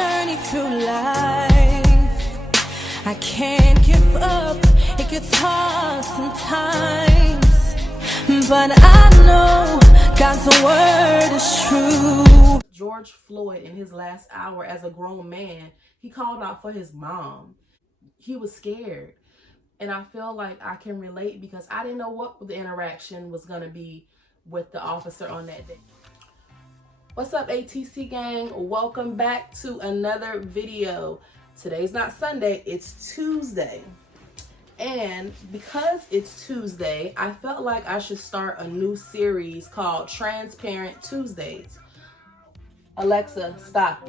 journey through life. I can't give up, it gets hard sometimes, but I know God's word is true. George Floyd, in his last hour as a grown man, he called out for his mom. He was scared. And I feel like I can relate because I didn't know what the interaction was going to be with the officer on that day. What's up, ATC gang? Welcome back to another video. Today's not Sunday, it's Tuesday. And because it's Tuesday, I felt like I should start a new series called Transparent Tuesdays. Alexa, stop.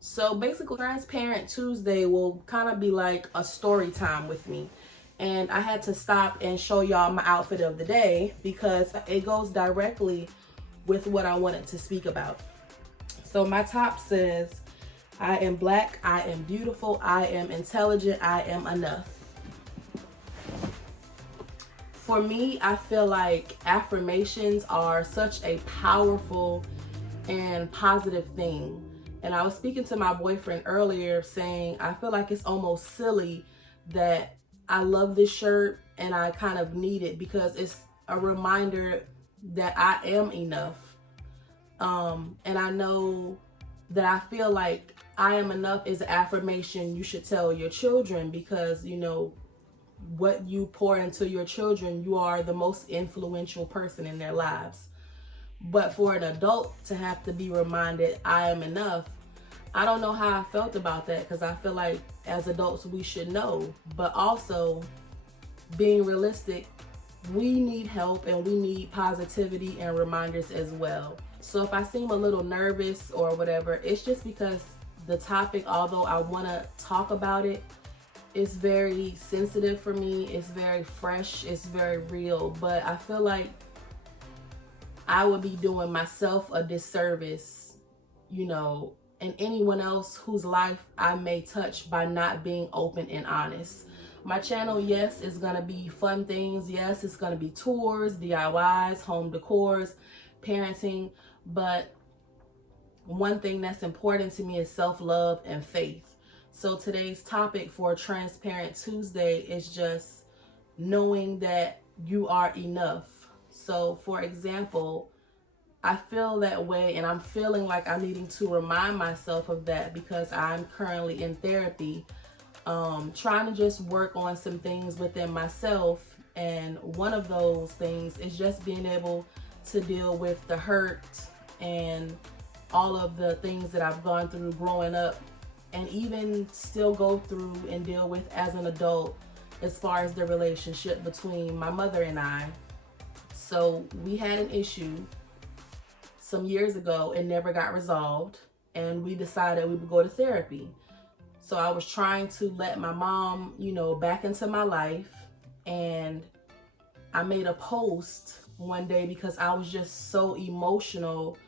So basically, Transparent Tuesday will kind of be like a story time with me. And I had to stop and show y'all my outfit of the day because it goes directly with what I wanted to speak about. So my top says, I am black, I am beautiful, I am intelligent, I am enough. For me, I feel like affirmations are such a powerful and positive thing. And I was speaking to my boyfriend earlier saying, I feel like it's almost silly that I love this shirt and I kind of need it because it's a reminder that I am enough. And I know that I feel like I am enough is an affirmation you should tell your children because, you know, what you pour into your children, you are the most influential person in their lives. But for an adult to have to be reminded I am enough, I don't know how I felt about that because I feel like as adults we should know. But also, being realistic, we need help and we need positivity and reminders as well. So if I seem a little nervous or whatever, it's just because the topic, although I want to talk about it, it's very sensitive for me. It's very fresh. It's very real. But I feel like I would be doing myself a disservice, you know, and anyone else whose life I may touch by not being open and honest. My channel, yes, is going to be fun things. Yes, it's going to be tours, DIYs, home decors, parenting. But one thing that's important to me is self-love and faith. So today's topic for Transparent Tuesday is just knowing that you are enough. So for example, I feel that way and I'm feeling like I'm needing to remind myself of that because I'm currently in therapy, trying to just work on some things within myself. And one of those things is just being able to deal with the hurt and all of the things that I've gone through growing up and even still go through and deal with as an adult as far as the relationship between my mother and I. So we had an issue some years ago and never got resolved, and we decided we would go to therapy. So I was trying to let my mom, you know, back into my life, and I made a post one day because I was just so emotional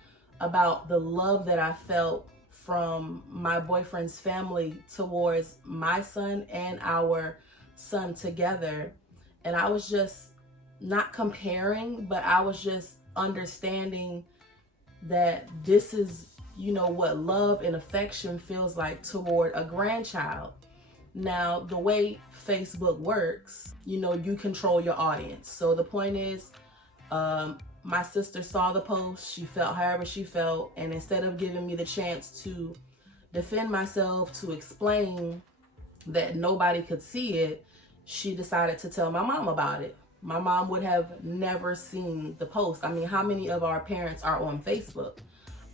about the love that I felt from my boyfriend's family towards my son and our son together. And I was just not comparing, but I was just understanding that this is, you know, what love and affection feels like toward a grandchild. Now, the way Facebook works, you know, you control your audience. So the point is, my sister saw the post, she felt however she felt, and instead of giving me the chance to defend myself, to explain that nobody could see it, she decided to tell my mom about it. My mom would have never seen the post. I mean, how many of our parents are on Facebook?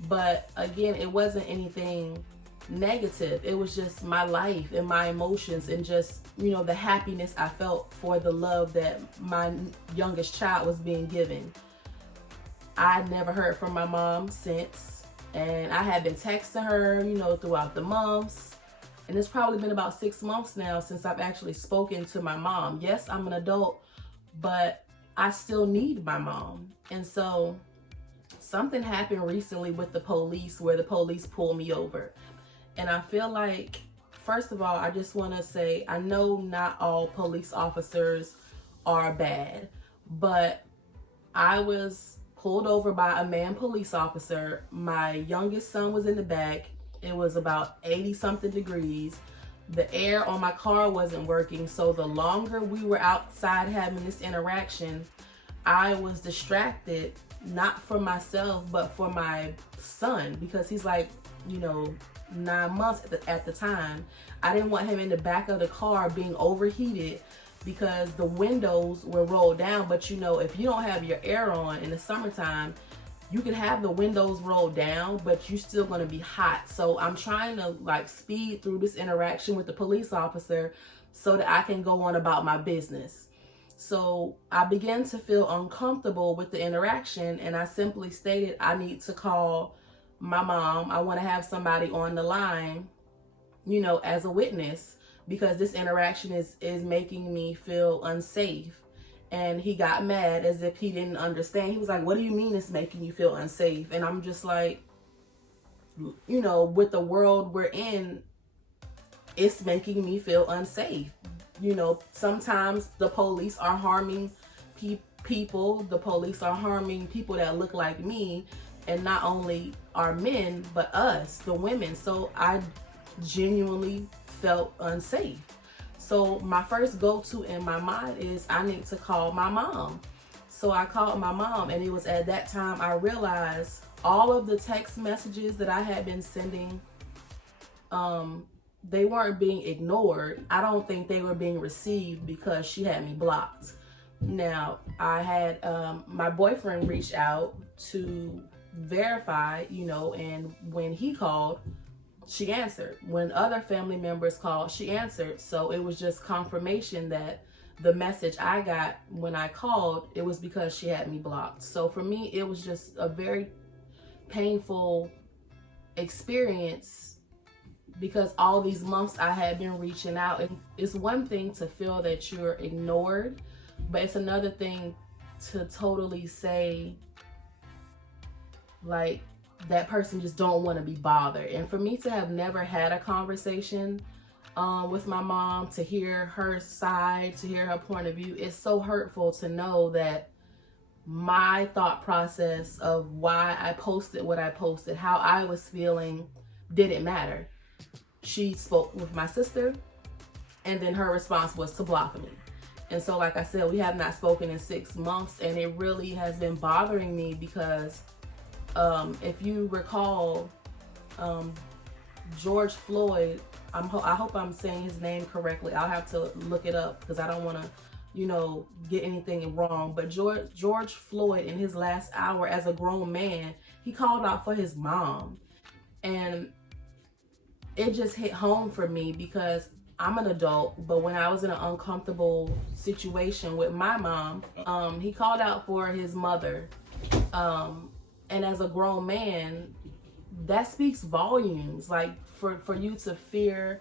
But again, it wasn't anything negative. It was just my life and my emotions and just, you know, the happiness I felt for the love that my youngest child was being given. I never heard from my mom since, and I had been texting her, you know, throughout the months. And it's probably been about 6 months now since I've actually spoken to my mom. Yes, I'm an adult, but I still need my mom. And so something happened recently with the police where the police pulled me over. And I feel like, first of all, I just want to say, I know not all police officers are bad, but I was pulled over by a man police officer. My youngest son was in the back. It was about 80 something degrees. The air on my car wasn't working. So the longer we were outside having this interaction, I was distracted, not for myself, but for my son, because he's like, 9 months at the time. I didn't want him in the back of the car being overheated because the windows were rolled down. But if you don't have your air on in the summertime, you can have the windows rolled down, but you're still going to be hot. So I'm trying to speed through this interaction with the police officer so that I can go on about my business. So I began to feel uncomfortable with the interaction, and I simply stated, I need to call my mom. I want to have somebody on the line, as a witness, because this interaction is making me feel unsafe. And he got mad as if he didn't understand. He was like, what do you mean it's making you feel unsafe? And I'm just like, with the world we're in, it's making me feel unsafe. Sometimes the police are harming people. The police are harming people that look like me, and not only our men, but us, the women. So I genuinely felt unsafe. So my first go-to in my mind is I need to call my mom. So I called my mom, and it was at that time I realized all of the text messages that I had been sending, they weren't being ignored. I don't think they were being received because she had me blocked. Now, I had my boyfriend reach out to verify, and when he called, she answered. When other family members called, she answered. So it was just confirmation that the message I got when I called, it was because she had me blocked. So for me, it was just a very painful experience, because all these months I had been reaching out. And it's one thing to feel that you're ignored, but it's another thing to totally say, that person just don't want to be bothered. And for me to have never had a conversation with my mom, to hear her side, to hear her point of view, it's so hurtful to know that my thought process of why I posted what I posted, how I was feeling, didn't matter. She spoke with my sister, and then her response was to block me. And so, like I said, we have not spoken in 6 months, and it really has been bothering me because if you recall, George Floyd, I hope I'm saying his name correctly. I'll have to look it up because I don't want to, get anything wrong. But George Floyd, in his last hour as a grown man, he called out for his mom. And it just hit home for me because I'm an adult, but when I was in an uncomfortable situation with my mom, he called out for his mother. And as a grown man, that speaks volumes. For you to fear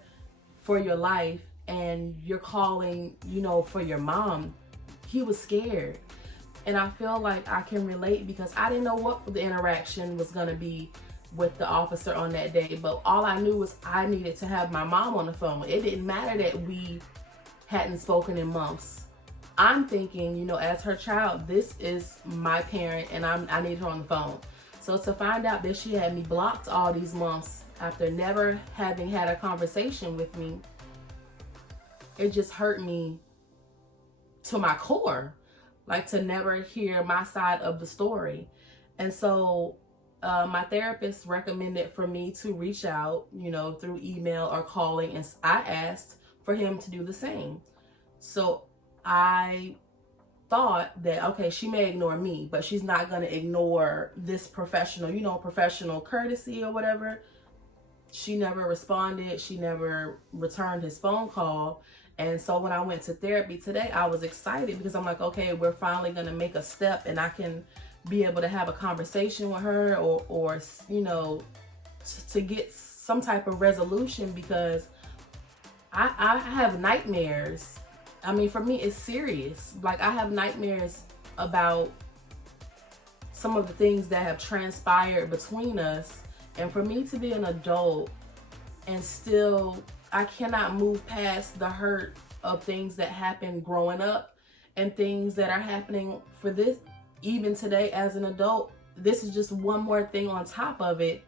for your life, and you're calling, for your mom. He was scared. And I feel like I can relate because I didn't know what the interaction was going to be with the officer on that day. But all I knew was I needed to have my mom on the phone. It didn't matter that we hadn't spoken in months. I'm thinking, as her child, this is my parent, and I need her on the phone. So to find out that she had me blocked all these months after never having had a conversation with me, it just hurt me to my core, to never hear my side of the story. And so my therapist recommended for me to reach out, through email or calling, and I asked for him to do the same. So I thought that, okay, she may ignore me, but she's not going to ignore this professional, professional courtesy or whatever. She never responded. She never returned his phone call. And so when I went to therapy today, I was excited because I'm like, okay, we're finally going to make a step, and I can be able to have a conversation with her or to get some type of resolution, because I have nightmares. I mean, for me, it's serious. I have nightmares about some of the things that have transpired between us. And for me to be an adult and still, I cannot move past the hurt of things that happened growing up and things that are happening even today as an adult, this is just one more thing on top of it.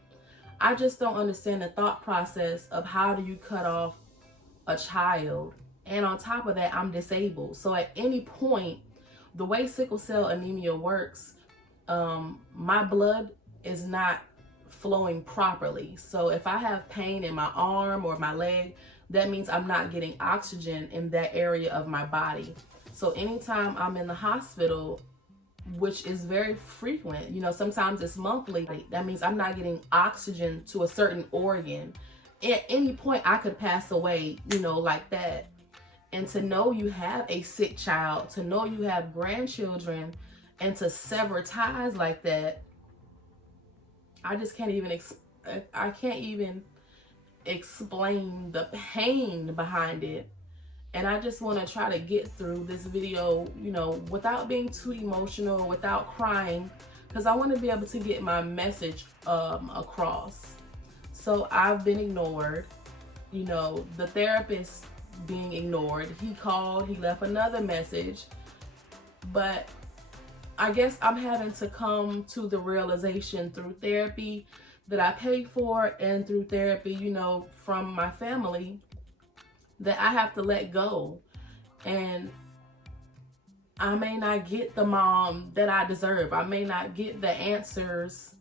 I just don't understand the thought process of how do you cut off a child, and on top of that, I'm disabled. So at any point, the way sickle cell anemia works, my blood is not flowing properly. So if I have pain in my arm or my leg, that means I'm not getting oxygen in that area of my body. So anytime I'm in the hospital, which is very frequent, you know, sometimes it's monthly, that means I'm not getting oxygen to a certain organ. At any point I could pass away, you know, like that. And to know you have a sick child, to know you have grandchildren, and to sever ties like that, I just can't even I can't even explain the pain behind it. And I just want to try to get through this video, you know, without being too emotional, without crying, because I want to be able to get my message across. So I've been ignored, you know, the therapist being ignored. He called, he left another message, but I guess I'm having to come to the realization through therapy that I pay for, and through therapy, you know, from my family, that I have to let go. And I may not get the mom that I deserve. I may not get the answers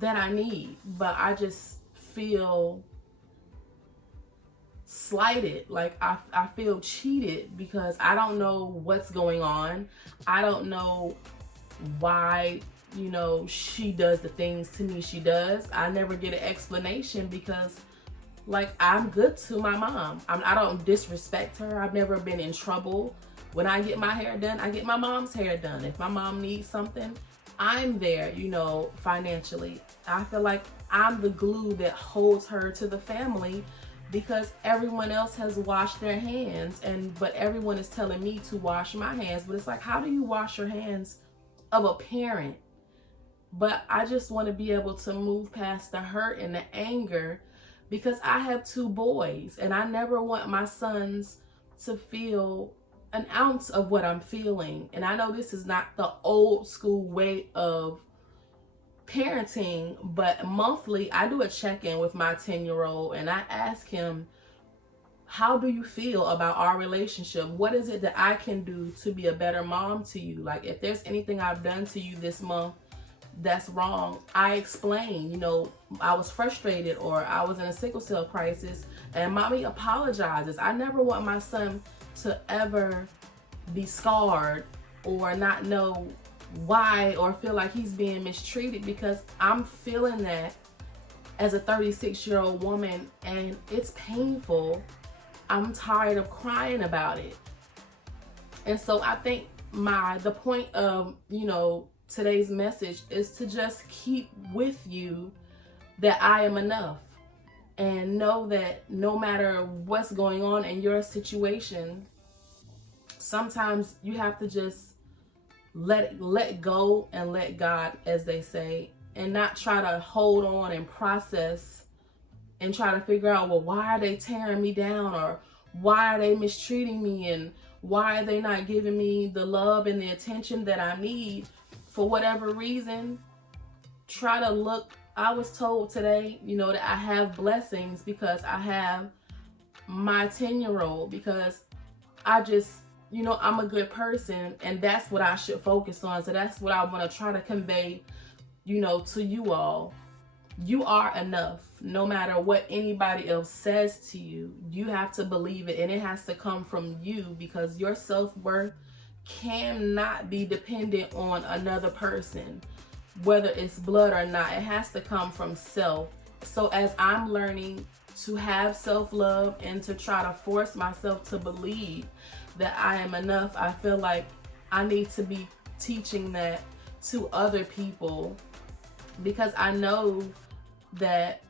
that I need, but I just feel slighted. Like I feel cheated because I don't know what's going on. I don't know why, you know, she does the things to me she does. I never get an explanation because, like, I'm good to my mom. I don't disrespect her. I've never been in trouble. When I get my hair done, I get my mom's hair done. If my mom needs something, I'm there, you know, financially. I feel like I'm the glue that holds her to the family, because everyone else has washed their hands, but everyone is telling me to wash my hands. But it's like, how do you wash your hands of a parent? But I just want to be able to move past the hurt and the anger, because I have 2 boys and I never want my sons to feel an ounce of what I'm feeling. And I know this is not the old school way of parenting, but monthly I do a check-in with my 10-year-old and I ask him, how do you feel about our relationship? What is it that I can do to be a better mom to you? Like, if there's anything I've done to you this month that's wrong, I explain, you know, I was frustrated, or I was in a sickle cell crisis, and mommy apologizes. I never want my son to ever be scarred or not know why, or feel like he's being mistreated, because I'm feeling that as a 36-year-old woman, and it's painful. I'm tired of crying about it. And so I think the point of, you know, today's message is to just keep with you that I am enough, and know that no matter what's going on in your situation, sometimes you have to just let go and let God, as they say, and not try to hold on and process and try to figure out, well, why are they tearing me down, or why are they mistreating me, and why are they not giving me the love and the attention that I need. For whatever reason, try to look. I was told today, you know, that I have blessings because I have my 10-year-old, because I just, you know, I'm a good person, and that's what I should focus on. So that's what I want to try to convey, you know, to you all. You are enough. No matter what anybody else says to you, you have to believe it, and it has to come from you, because your self-worth cannot be dependent on another person, whether it's blood or not. It has to come from self. So as I'm learning to have self-love and to try to force myself to believe that I am enough, I feel like I need to be teaching that to other people, because I know that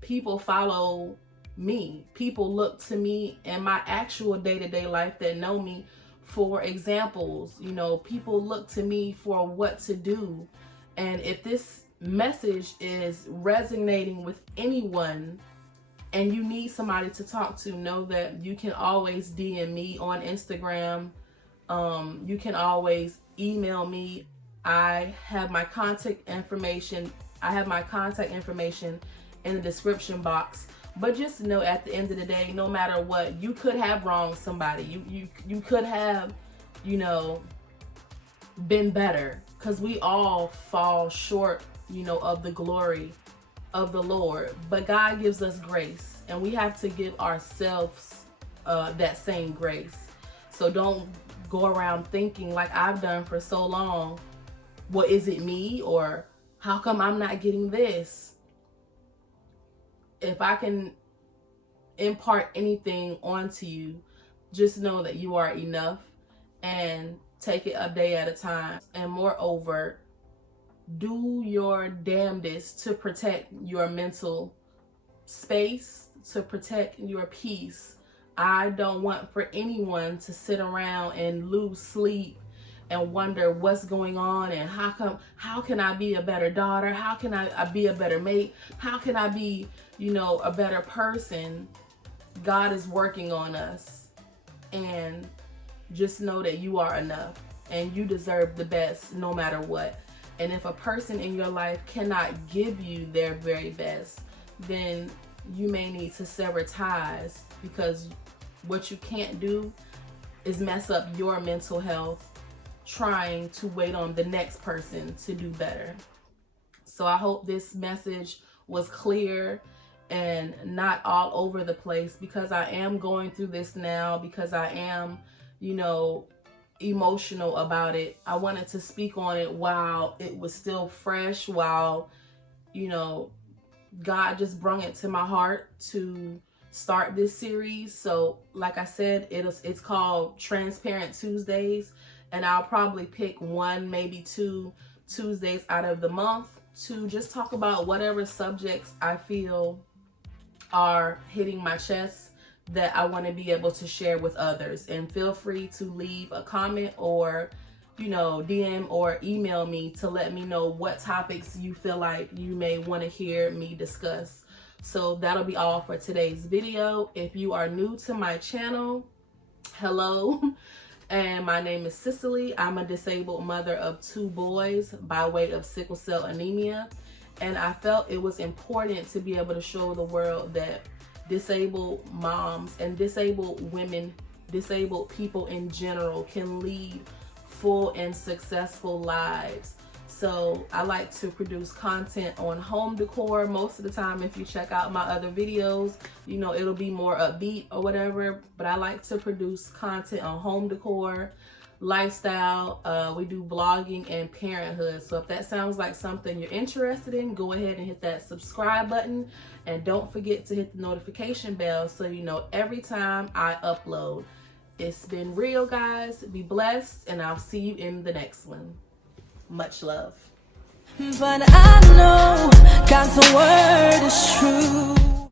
people follow me. People look to me in my actual day-to-day life that know me for examples. You know, people look to me for what to do. And if this message is resonating with anyone and you need somebody to talk to, know that you can always DM me on Instagram. You can always email me. I have my contact information. In the description box. But just know, at the end of the day, no matter what, you could have wronged somebody. You could have, been better, because we all fall short, of the glory of the Lord. But God gives us grace, and we have to give ourselves that same grace. So don't go around thinking, like I've done for so long, well, is it me, or how come I'm not getting this? If I can impart anything onto you, just know that you are enough, and take it a day at a time. And moreover, do your damnedest to protect your mental space, to protect your peace. I don't want for anyone to sit around and lose sleep and wonder what's going on, and how can I be a better daughter? How can I be a better mate? How can I be, a better person? God is working on us, and just know that you are enough, and you deserve the best no matter what. And if a person in your life cannot give you their very best, then you may need to sever ties, because what you can't do is mess up your mental health trying to wait on the next person to do better. So I hope this message was clear and not all over the place, because I am going through this now, because I am, emotional about it. I wanted to speak on it while it was still fresh, while, God just brought it to my heart to start this series. So like I said, it's called Transparent Tuesdays, and I'll probably pick one, maybe 2 Tuesdays out of the month to just talk about whatever subjects I feel are hitting my chest that I want to be able to share with others. And feel free to leave a comment, or DM or email me to let me know what topics you feel like you may want to hear me discuss. So that'll be all for today's video. If you are new to my channel, hello. And my name is Cicely. I'm a disabled mother of 2 boys by way of sickle cell anemia. And I felt it was important to be able to show the world that disabled moms and disabled women, disabled people in general, can lead full and successful lives. So I like to produce content on home decor most of the time. If you check out my other videos, it'll be more upbeat or whatever, but I like to produce content on home decor, lifestyle. We do vlogging and parenthood. So if that sounds like something you're interested in, go ahead and hit that subscribe button, and don't forget to hit the notification bell so you know every time I upload. It's been real, guys. Be blessed, and I'll see you in the next one. Much love. But I know God's word is true.